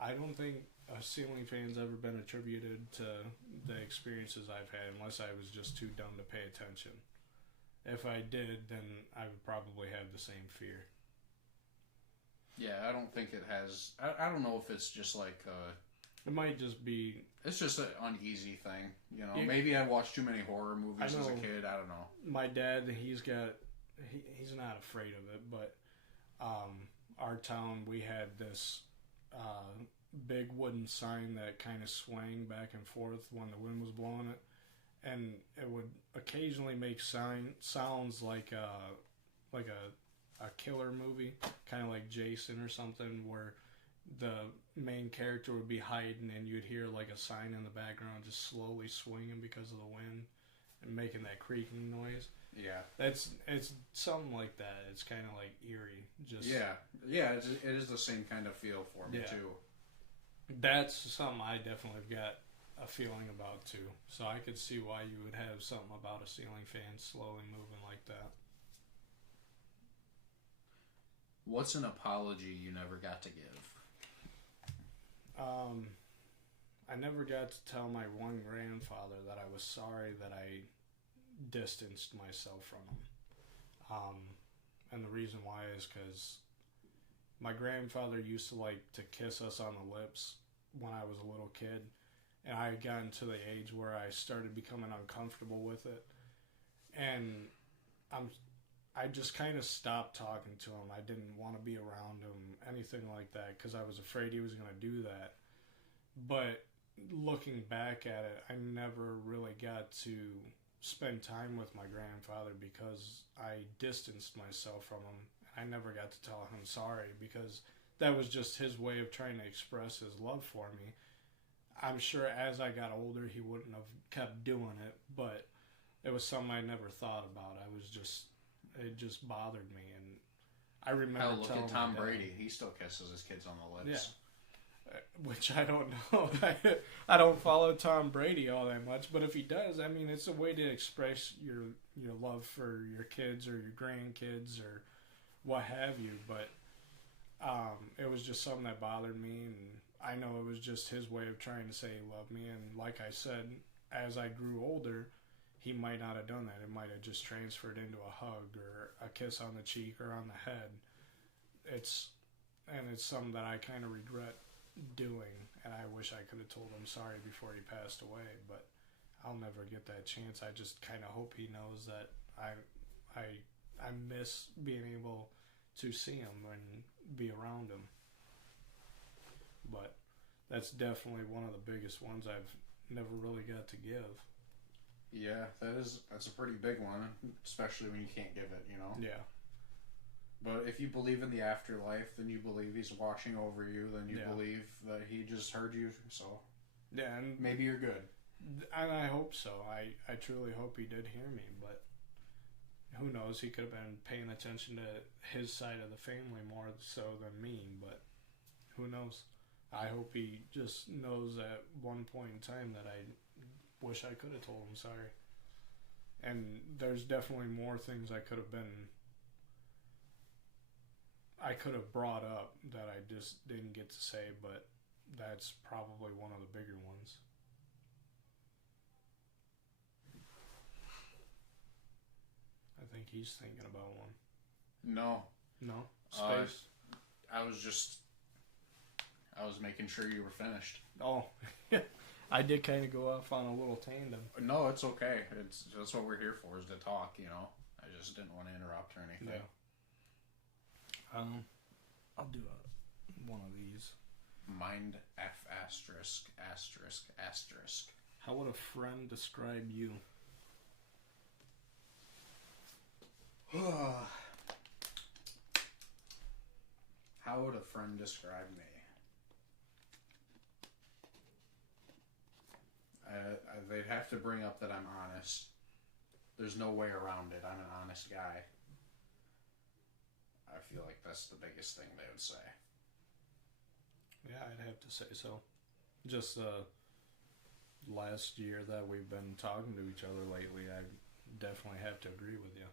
I don't think a ceiling fan's ever been attributed to the experiences I've had, unless I was just too dumb to pay attention. If I did, then I would probably have the same fear. Yeah, I don't think it has... I don't know if it's just like... it might just be... It's just an uneasy thing, you know? Maybe I watched too many horror movies as a kid, I don't know. My dad, he's not afraid of it, but our town, we had this big wooden sign that kind of swang back and forth when the wind was blowing it, and it would occasionally make sounds like a killer movie, kind of like Jason or something, where the main character would be hiding and you'd hear like a sign in the background just slowly swinging because of the wind and making that creaking noise. Yeah, it's something like that. It's kind of like eerie. Just it is the same kind of feel for me too. That's something I definitely have got a feeling about too. So I could see why you would have something about a ceiling fan slowly moving like that. What's an apology you never got to give? I never got to tell my one grandfather that I was sorry that I distanced myself from him. And the reason why is because my grandfather used to like to kiss us on the lips when I was a little kid, and I had gotten to the age where I started becoming uncomfortable with it, and I just kind of stopped talking to him. I didn't want to be around him, anything like that, because I was afraid he was going to do that. But looking back at it, I never really got to spend time with my grandfather because I distanced myself from him. I never got to tell him sorry because that was just his way of trying to express his love for me. I'm sure as I got older, he wouldn't have kept doing it, but it was something I never thought about. It just bothered me, and I remember look at Tom Brady. He still kisses his kids on the lips. Yeah. Which I don't know. I don't follow Tom Brady all that much, but if he does, I mean, it's a way to express your love for your kids or your grandkids or what have you, but it was just something that bothered me, and I know it was just his way of trying to say he loved me, and like I said, as I grew older, he might not have done that. It might have just transferred into a hug or a kiss on the cheek or on the head. It's something that I kind of regret doing, and I wish I could have told him sorry before he passed away, but I'll never get that chance. I just kind of hope he knows that I miss being able to see him and be around him. But that's definitely one of the biggest ones I've never really got to give. Yeah, that's a pretty big one, especially when you can't give it, you know? Yeah. But if you believe in the afterlife, then you believe he's watching over you, then you believe that he just heard you, so yeah, and maybe you're good. And I hope so. I truly hope he did hear me, but who knows? He could have been paying attention to his side of the family more so than me, but who knows? I hope he just knows at one point in time that I wish I could have told him sorry. And there's definitely more things I could have brought up that I just didn't get to say, but that's probably one of the bigger ones. I think he's thinking about one. No. Space? I was making sure you were finished. Oh, I did kind of go off on a little tandem. No, it's okay. That's what we're here for, is to talk, you know. I just didn't want to interrupt or anything. Yeah. I'll do one of these. Mind F asterisk asterisk asterisk. How would a friend describe you? How would a friend describe me? they'd have to bring up that I'm honest. There's no way around it. I'm an honest guy. I feel like that's the biggest thing they would say. Yeah, I'd have to say so. Just last year that we've been talking to each other lately, I definitely have to agree with you.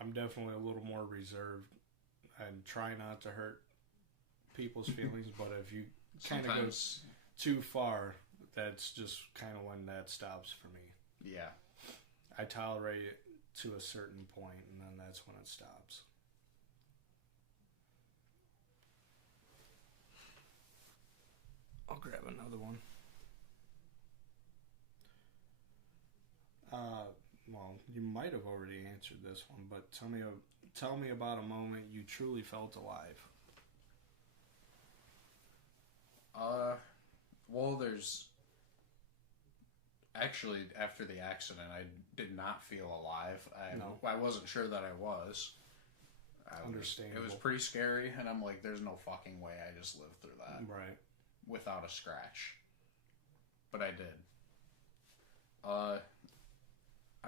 I'm definitely a little more reserved. I try not to hurt people's feelings, but if you kind of go too far, that's just kind of when that stops for me. Yeah. I tolerate it to a certain point, and then that's when it stops. I'll grab another one. Well, you might have already answered this one, but tell me about a moment you truly felt alive. Well, there's actually, after the accident, I did not feel alive. I wasn't sure that I was. Understandable. It was pretty scary, and I'm like, there's no fucking way I just lived through that. Right. Without a scratch. But I did.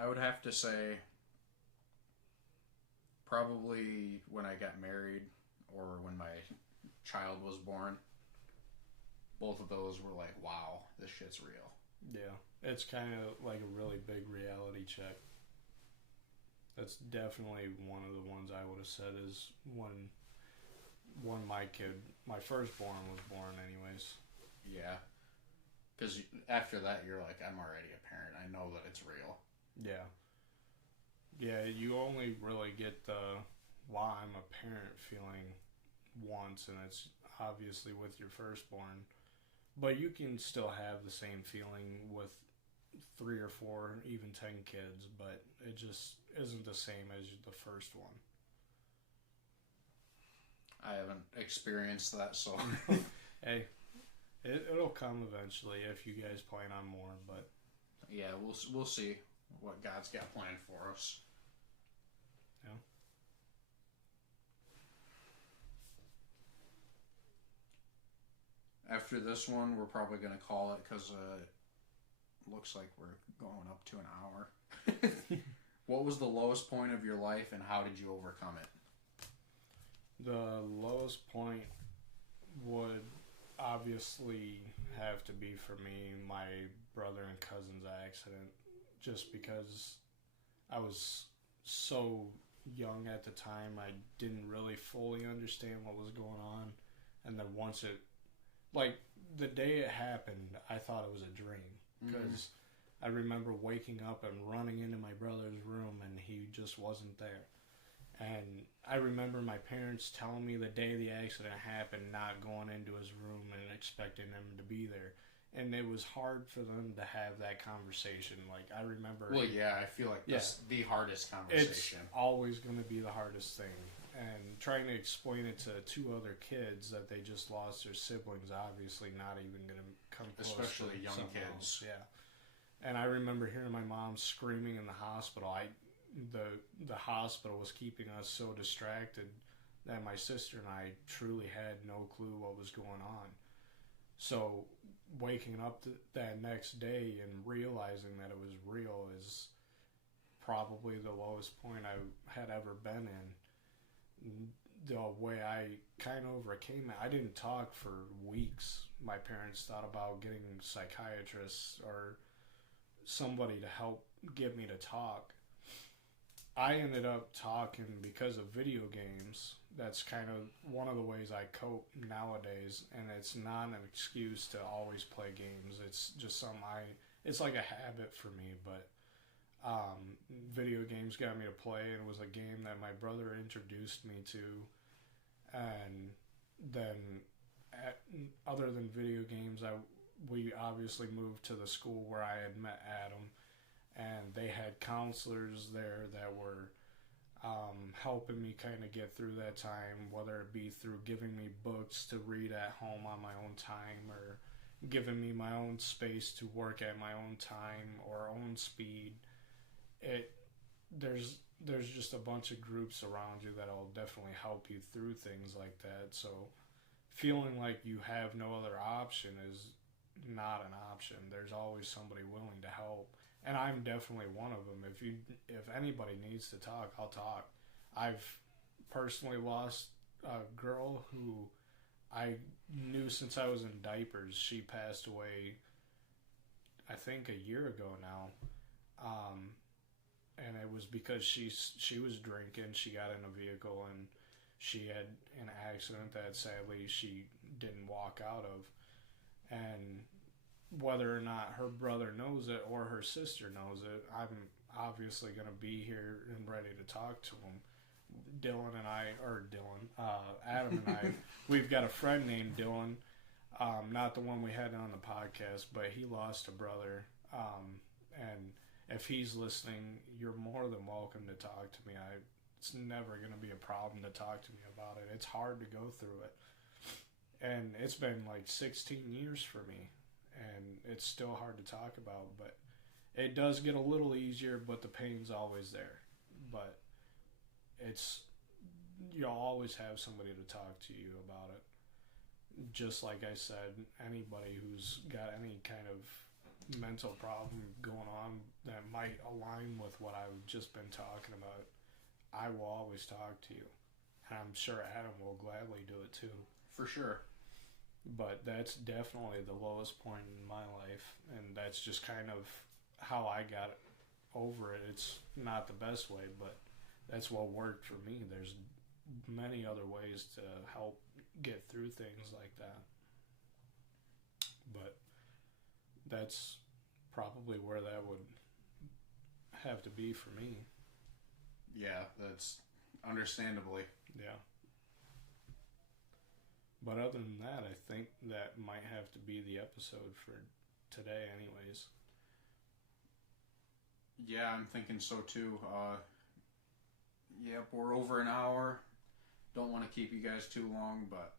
I would have to say probably when I got married or when my child was born. Both of those were like, wow, this shit's real. Yeah. It's kind of like a really big reality check. That's definitely one of the ones I would have said is when my firstborn was born anyways. Yeah. Because after that, you're like, I'm already a parent. I know that it's real. Yeah. Yeah, you only really get the why I'm a parent feeling once, and it's obviously with your firstborn. But you can still have the same feeling with 3 or 4, even 10 kids, but it just isn't the same as the first one. I haven't experienced that, so... Hey, it'll come eventually if you guys plan on more, but... Yeah, we'll see what God's got planned for us. Yeah. After this one, we're probably going to call it because it looks like we're going up to an hour. What was the lowest point of your life and how did you overcome it? The lowest point would obviously have to be for me, my brother and cousin's accident, just because I was so young at the time. I didn't really fully understand what was going on, and then once it, like the day it happened, I thought it was a dream because I remember waking up and running into my brother's room and he just wasn't there. And I remember my parents telling me the day the accident happened, not going into his room and expecting him to be there. And it was hard for them to have that conversation. Like, I remember... Well, yeah, I feel like that's the hardest conversation. It's always going to be the hardest thing. And trying to explain it to 2 other kids that they just lost their siblings, obviously not even going to come close. Especially young kids. Else. Yeah. And I remember hearing my mom screaming in the hospital. The hospital was keeping us so distracted that my sister and I truly had no clue what was going on. So waking up that next day and realizing that it was real is probably the lowest point I had ever been in. The way I kind of overcame it, I didn't talk for weeks. My parents thought about getting psychiatrists or somebody to help get me to talk. I ended up talking because of video games. That's kind of one of the ways I cope nowadays, and it's not an excuse to always play games. It's just something it's like a habit for me, but video games got me to play, and it was a game that my brother introduced me to, and then other than video games, we obviously moved to the school where I had met Adam, and they had counselors there that were helping me kind of get through that time, whether it be through giving me books to read at home on my own time or giving me my own space to work at my own time or own speed. There's just a bunch of groups around you that'll definitely help you through things like that. So feeling like you have no other option is not an option. There's always somebody willing to help, and I'm definitely one of them. If anybody needs to talk, I'll talk. I've personally lost a girl who I knew since I was in diapers. She passed away, I think, a year ago now. And it was because she was drinking. She got in a vehicle and she had an accident that sadly she didn't walk out of. And whether or not her brother knows it or her sister knows it, I'm obviously going to be here and ready to talk to him. Adam and I, we've got a friend named Dylan, not the one we had on the podcast, but he lost a brother, and if he's listening, you're more than welcome to talk to me. It's never going to be a problem to talk to me about it. It's hard to go through it, and it's been like 16 years for me, and it's still hard to talk about, but it does get a little easier, but the pain's always there. But you'll always have somebody to talk to you about it. Just like I said, anybody who's got any kind of mental problem going on that might align with what I've just been talking about, I will always talk to you. And I'm sure Adam will gladly do it too. For sure. But that's definitely the lowest point in my life, and that's just kind of how I got over it. It's not the best way, but that's what worked for me. There's many other ways to help get through things like that. But that's probably where that would have to be for me. Yeah, that's understandably. Yeah. But other than that, I think that might have to be the episode for today anyways. Yeah, I'm thinking so too. Yep, we're over an hour. Don't want to keep you guys too long, but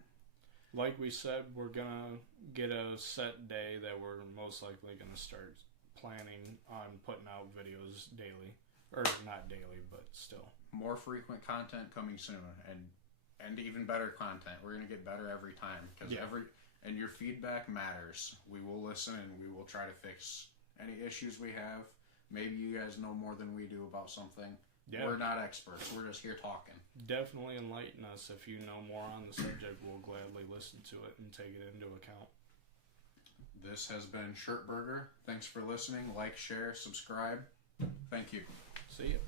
like we said, we're gonna get a set day that we're most likely gonna start planning on putting out videos daily, or not daily, but still more frequent content coming soon, and even better content. We're gonna get better every time because and your feedback matters. We will listen and we will try to fix any issues we have. Maybe you guys know more than we do about something. Yeah. We're not experts. We're just here talking. Definitely enlighten us. If you know more on the subject, we'll gladly listen to it and take it into account. This has been ShirtBurger. Thanks for listening. Like, share, subscribe. Thank you. See you.